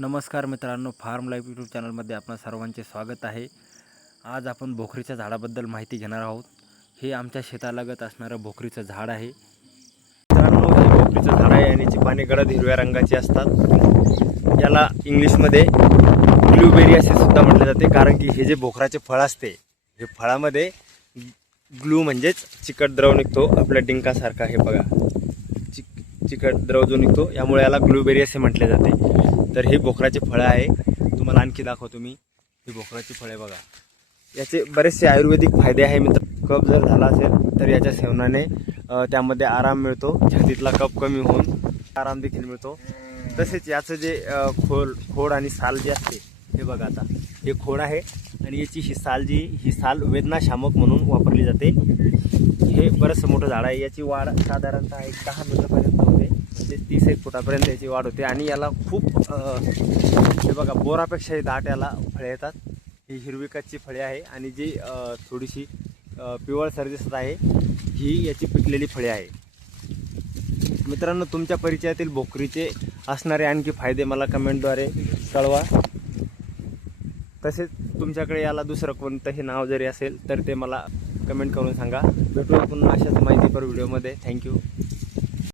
नमस्कार मित्रांनो, form life YouTube चॅनलमध्ये आपणा सर्वांचे स्वागत आहे। आज आपण भोकरीच्या झाडाबद्दल माहिती घेणार आहोत। हे आमच्या शेतालगत असणारं भोकरीचं झाड आहे। मित्रांनो, हे भोकरीचं झाड आहे आणि याची पाने गडद हिरव्या रंगाची असतात। याला इंग्लिशमध्ये ब्लूबेरी असे सुद्धा म्हटले जाते, कारण की हे जे भोकराचे फळ असते, हे फळामध्ये ग्लू म्हणजेच चिकट द्रव निघतो। आपल्या डिंकासारखा हे बघा, चिकट द्रव जो निघतो, यामुळे याला ब्लूबेरी असे म्हटले जाते। तर हे भोकराचे फळ आहे। तुम्हाला आणखी दाखवतो मी। ही भोकराची फळे बघा, याचे बरेचसे आयुर्वेदिक फायदे आहे मित्र। कफ जर झाला असेल तर याच्या सेवनाने त्यामध्ये आराम मिळतो। छातीतला कफ कमी होऊन आराम देखील मिळतो। तसेच याचं जे खोड आणि साल जे असते, हे बघा, आता हे खोड आहे आणि याची ही साल वेदनाशामक म्हणून वापरली जाते। हे बरंचसं मोठं झाड आहे। याची वाढ साधारणतः 10 मीटरपर्यंत होते, म्हणजे 30 फुटापर्यंत याची वाढ होते। आणि याला खूप हे बघा, बोरापेक्षाही दाट याला फळे येतात। ही हिरवी कच्ची फळे आहे आणि जी थोडीशी पिवळसर दिसत आहे, ही याची पिकलेली फळे आहे। मित्रांनो, तुमच्या परिचयातील भोकरीचे असणारे आणखी फायदे मला कमेंटद्वारे कळवा। तसेच तुमच्याकडे याला दुसरं कोणतंही नाव जरी असेल तर ते मला कमेंट करून सांगा। भेटू आपण अशाच माहितीपर व्हिडिओमध्ये। थँक्यू।